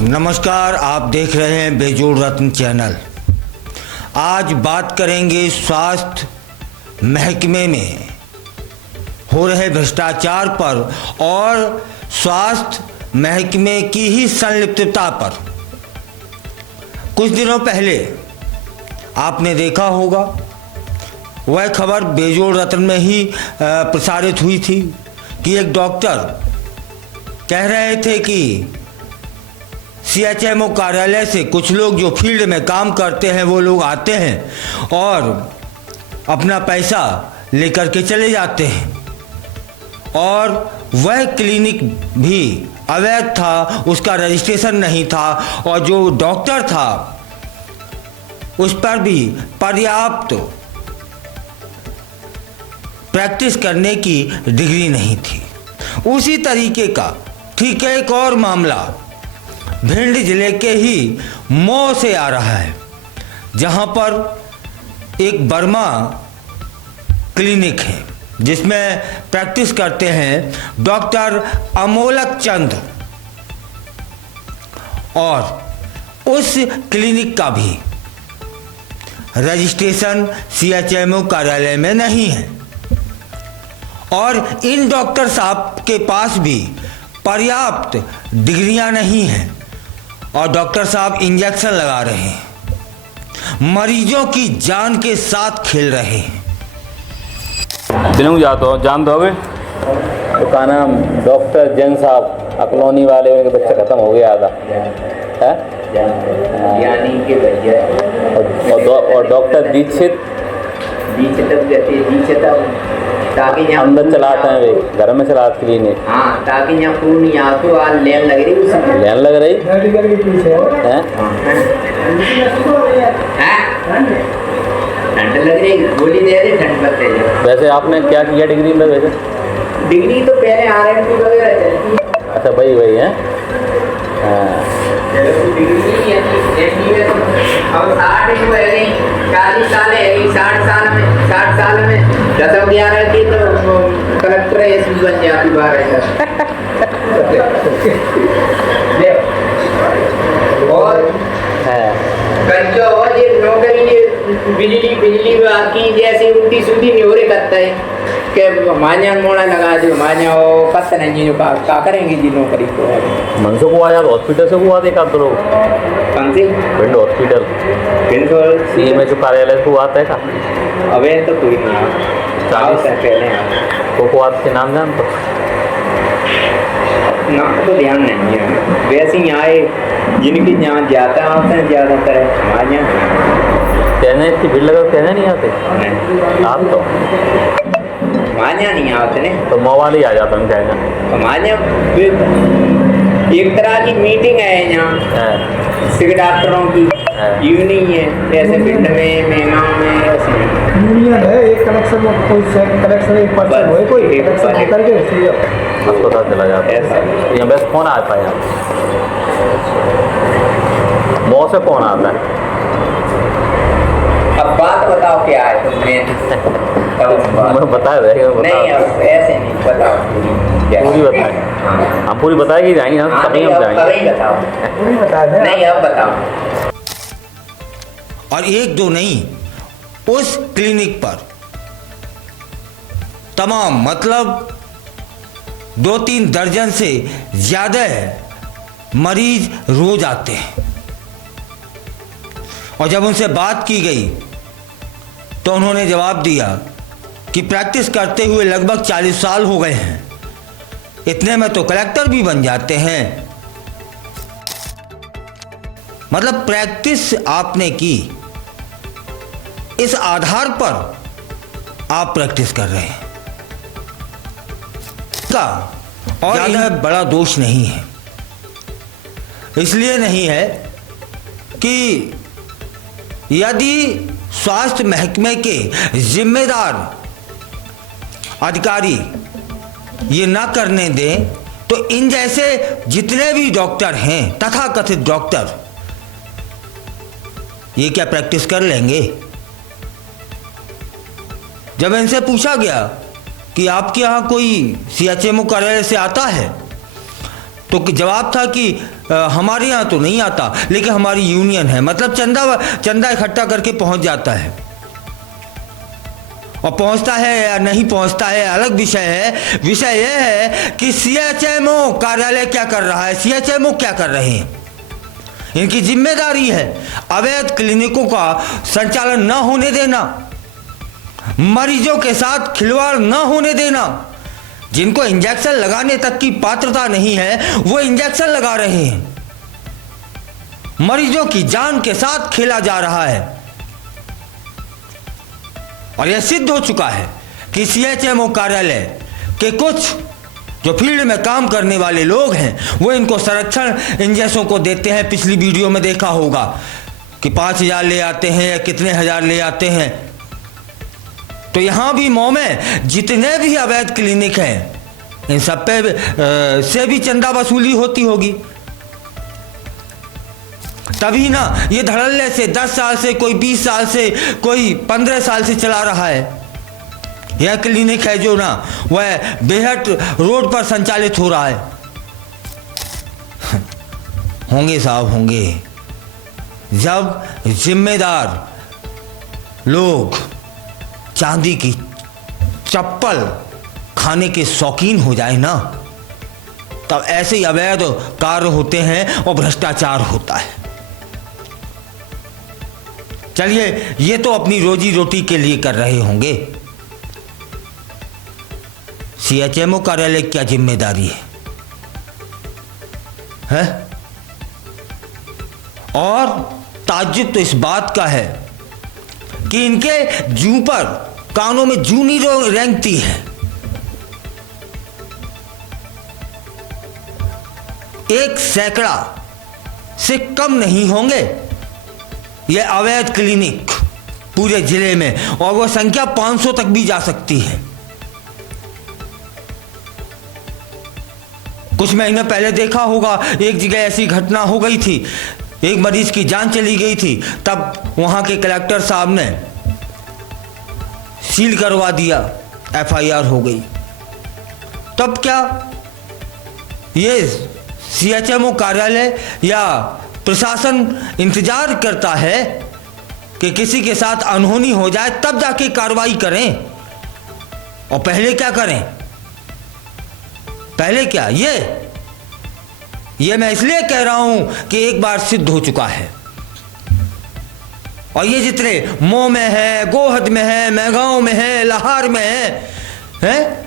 नमस्कार, आप देख रहे हैं बेजोड़ रत्न चैनल। आज बात करेंगे स्वास्थ्य महकमे में हो रहे भ्रष्टाचार पर और स्वास्थ्य महकमे की ही संलिप्तता पर। कुछ दिनों पहले आपने देखा होगा, वह खबर बेजोड़ रत्न में ही प्रसारित हुई थी कि एक डॉक्टर कह रहे थे कि CHMO कार्यालय से कुछ लोग जो फील्ड में काम करते हैं वो लोग आते हैं और अपना पैसा लेकर के चले जाते हैं, और वह क्लिनिक भी अवैध था, उसका रजिस्ट्रेशन नहीं था, और जो डॉक्टर था उस पर भी पर्याप्त प्रैक्टिस करने की डिग्री नहीं थी। उसी तरीके का ठीक एक और मामला भिंड जिले के ही मऊ से आ रहा है, जहां पर एक वर्मा क्लिनिक है जिसमें प्रैक्टिस करते हैं डॉक्टर अमोलक चंद, और उस क्लिनिक का भी रजिस्ट्रेशन CHMO कार्यालय में नहीं है, और इन डॉक्टर साहब के पास भी पर्याप्त डिग्रियां नहीं हैं, और डॉक्टर साहब इंजेक्शन लगा रहे हैं, मरीजों की जान के साथ खेल रहे हैं। दिनों जान दो उसका नाम डॉक्टर जैन साहब अकलौनी वाले, उनके बच्चा खत्म हो गया आधा है ज्ञानी के भैया और डॉक्टर दीक्षित ताकि यहाँ अंदर चलाते हैं, वे घर में चलाते क्लिनिक। हाँ, ताकि यहाँ पूर्ण यहाँ तो आज लेन लग रही है, लेन लग रही है, ठंड लग रही, गोली दे रही, ठंड मत दे रही। वैसे आपने क्या किया डिग्री में? वैसे डिग्री तो पहले RMP वगैरह चलती है। अच्छा, वही है। अब 60 हो गई, 40 साल है, 60 साल में 10-11 की तो कलेक्टर SP बन जाती बाहर और कंचो और ये नौकरी बिजली की जैसी उल्टी सीधी नहीं हो रही करता है कि मान्या मोड़ा लगा दो, मान्या वो कस नहीं जो का करेंगे जी नौकरी को। मनसो को आया हॉस्पिटल से को आते का तो लोग कौन सी पिंड हॉस्पिटल CMO जो कार्यालय को आता है का? अबे तो कोई नहीं 40 साल पहले को आते के नाम जान तो नाम तो ध्यान नहीं है। वैसे ही आए जिनकी यहाँ जाता आते हैं ज़्यादातर है, हमारे यहाँ कहने इतनी भीड़ लगा, कहने नहीं आते नहीं, आप तो हमारे यहाँ नहीं आते ने, तो मोबाइल ही आ जाता है कहना। हमारे यहाँ एक तरह की मीटिंग है यहाँ सिख डॉक्टरों की, यूनियन है ऐसे पिंड में मेगांव में ऐसे यूनियन है। एक कनेक्शन में कोई कनेक्शन एक पर्सन हो, कोई कनेक्शन लेकर के पता चला जाता है। यहाँ बस फोन आता है, यहाँ मौत से फोन आता है। अब बात बताओ क्या है तुमने बताया नहीं, अब ऐसे नहीं बताओ पूरी बताए, हम पूरी बताएगी जाएंगे, हम तभी हम जाएंगे। बताओ नहीं, अब बताओ। और एक दो नहीं, उस क्लिनिक पर तमाम मतलब 2-3 दर्जन से ज्यादा मरीज रोज आते हैं, और जब उनसे बात की गई तो उन्होंने जवाब दिया कि प्रैक्टिस करते हुए लगभग 40 साल हो गए हैं, इतने में तो कलेक्टर भी बन जाते हैं। मतलब प्रैक्टिस आपने की, इस आधार पर आप प्रैक्टिस कर रहे हैं का, और यह बड़ा दोष नहीं है। इसलिए नहीं है कि यदि स्वास्थ्य महकमे के जिम्मेदार अधिकारी ये ना करने दें तो इन जैसे जितने भी डॉक्टर हैं, तथाकथित डॉक्टर, ये क्या प्रैक्टिस कर लेंगे? जब इनसे पूछा गया कि आपके यहाँ कोई CHMO कार्यालय से आता है, तो जवाब था कि हमारे यहाँ तो नहीं आता, लेकिन हमारी यूनियन है, मतलब चंदा इकट्ठा करके पहुंच जाता है। और पहुंचता है या नहीं पहुंचता है अलग विषय है। विषय यह है कि सीएचएमओ कार्यालय क्या कर रहा है, सीएचएमओ क्या कर रहे हैं। इनकी जिम्मेदारी है अवैध क्लिनिकों का संचालन न होने देना, मरीजों के साथ खिलवाड़ न होने देना। जिनको इंजेक्शन लगाने तक की पात्रता नहीं है वो इंजेक्शन लगा रहे हैं, मरीजों की जान के साथ खेला जा रहा है। और यह सिद्ध हो चुका है कि सीएचएमओ कार्यालय के कुछ जो फील्ड में काम करने वाले लोग हैं वो इनको संरक्षण इंजेक्शनों को देते हैं। पिछली वीडियो में देखा होगा कि 5,000 ले आते हैं या कितने हजार ले आते हैं। तो यहां भी मऊ में जितने भी अवैध क्लिनिक हैं इन सब पे से भी चंदा वसूली होती होगी। तभी ना ये धड़ल्ले से 10 साल से, कोई 20 साल से, कोई 15 साल से चला रहा है। यह क्लिनिक है जो ना वह बेहट रोड पर संचालित हो रहा है। होंगे साहब होंगे, जब जिम्मेदार लोग चांदी की चप्पल खाने के शौकीन हो जाए ना, तब ऐसे ही अवैध कार्य होते हैं और भ्रष्टाचार होता है। चलिए, ये तो अपनी रोजी रोटी के लिए कर रहे होंगे। सीएचएमओ कार्यालय क्या जिम्मेदारी है? और ताज्जुब तो इस बात का है कि इनके जू पर, कानों में जू नहीं रेंगती है। एक सैकड़ा से कम नहीं होंगे ये अवैध क्लिनिक पूरे जिले में, और वो संख्या 500 तक भी जा सकती है। कुछ महीने पहले देखा होगा, एक जगह ऐसी घटना हो गई थी, एक मरीज की जान चली गई थी। तब वहां के कलेक्टर साहब ने सील करवा दिया, एफआईआर हो गई। तब क्या ये सीएचएमओ कार्यालय या प्रशासन इंतजार करता है कि किसी के साथ अनहोनी हो जाए तब जाके कार्रवाई करें? और पहले क्या करें? पहले क्या ये मैं इसलिए कह रहा हूं कि एक बार सिद्ध हो चुका है। और ये जितने मऊ में है, गोहद में है, मैगांव में है, लाहौर में है,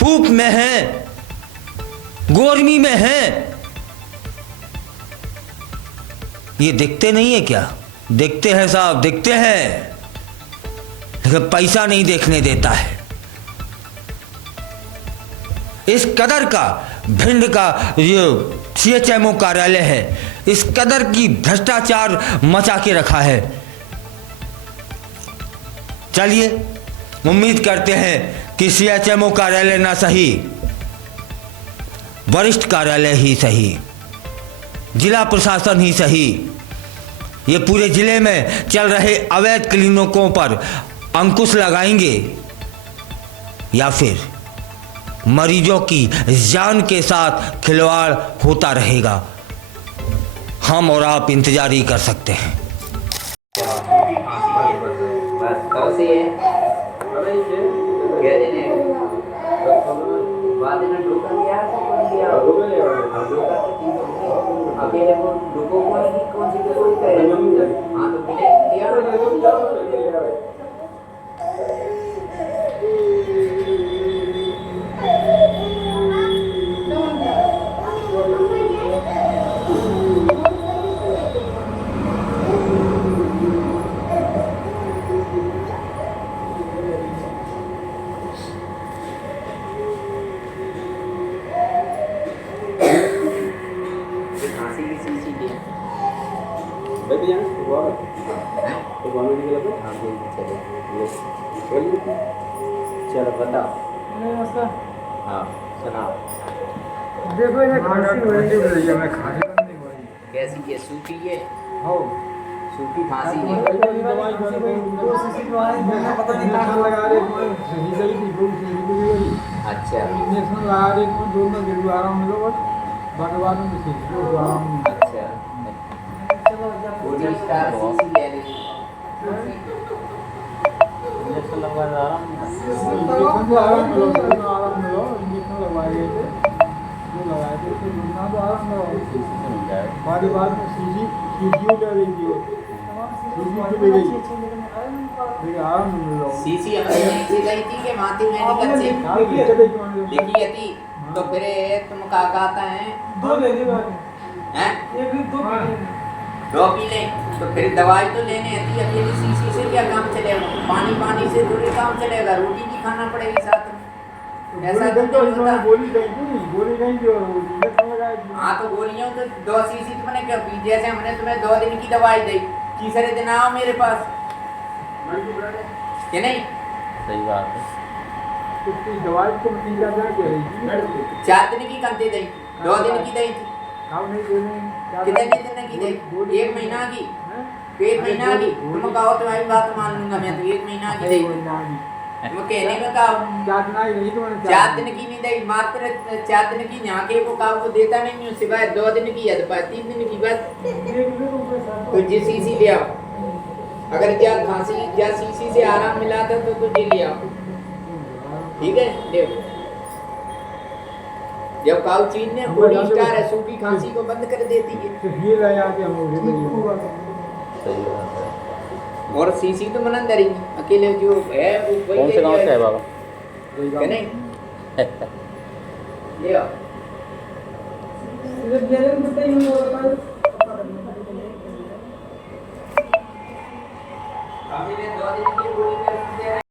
फूक में है, गोरमी में है, ये दिखते नहीं है क्या? दिखते हैं साहब, दिखते हैं, लेकिन पैसा नहीं देखने देता है। इस कदर का भिंड का ये सीएचएमओ कार्यालय है, इस कदर की भ्रष्टाचार मचा के रखा है। चलिए, उम्मीद करते हैं कि सीएचएमओ कार्यालय ना सही, वरिष्ठ कार्यालय ही सही, जिला प्रशासन ही सही, ये पूरे जिले में चल रहे अवैध क्लिनिकों पर अंकुश लगाएंगे, या फिर मरीजों की जान के साथ खिलवाड़ होता रहेगा। हम और आप इंतजार ही कर सकते हैं। चलो बताओ। हाँ सुनाओ। देखो ये खांसी हो रही है, मैं खांसी बंद नहीं हो रही। कैसी ये सूखी है? हो सूखी खांसी है। दवाई खाने पे 2 सीसी दवाई पता नहीं कहाँ लगा रहे, सही सही थी, 2 सीसी भी गई। अच्छा इंजेक्शन लगा रहे, दोनों गिर आराम मिलो बस। बाकी बाद में किसी जो आराम अच्छा बॉडी स्टार सीसी ले रही इंजेक्शन लगवा रहा हूँ इंजेक्शन तो आराम मिलो इंजेक्शन लगवाए गए थे जो लगाए थे तो ना तो आराम मिलो बारी बाद में सीजी ले रही थी सीजी ले गई लेकिन आराम नहीं मिल रहा सीसी हमने यहीं से गई थी कि माती मेडिकल से देखी थी तो फिर तुम का कहता है दो ले ली हैं एक दो दो पी लें तो फिर दवाई तो लेने आती है अकेली सीसी से क्या काम चलेगा पानी से थोड़ी काम चलेगा रोटी भी खाना पड़ेगी साथ में ऐसा तो नहीं होता गोली कहीं जो इंजेक्शन लगाए हाँ तो गोलियों तो 2 सीसी तुमने क्या पी जैसे हमने तुम्हें 2 दिन की दवाई दी तीसरे दिन आओ मेरे पास कि नहीं सही बात है उसकी दवाई को नतीजा क्या कह रही थी 4 दिन की करते दी 2 दिन की दी थी काम नहीं देने कितने दिन की दी 1 महीना की 1 महीना की तुम कहो तुम्हारी बात मान लूंगा मैं तो 1 महीना की दी तुम कहने में कहा 4 दिन की नहीं दी मात्र 4 दिन की यहाँ के को काव को देता नहीं हूँ सिवाय 2 दिन की है 3 दिन की बस तो जिस सीसी ले आओ अगर क्या खांसी या सीसी से आराम मिला था तो तुझे ले आओ ठीक है ले जब काउ चीन ने बॉडी स्टार है सूखी खांसी को बंद कर देती है ये लाया के हम लोग सही बात है और सीसी तो मना डरेंगी अकेले जो है वो वही कौन से गांव से है बाबा कि नहीं ले आओ सिर्फ ये नहीं बताइए हम लोग अभी मैं 2 दिन की गोली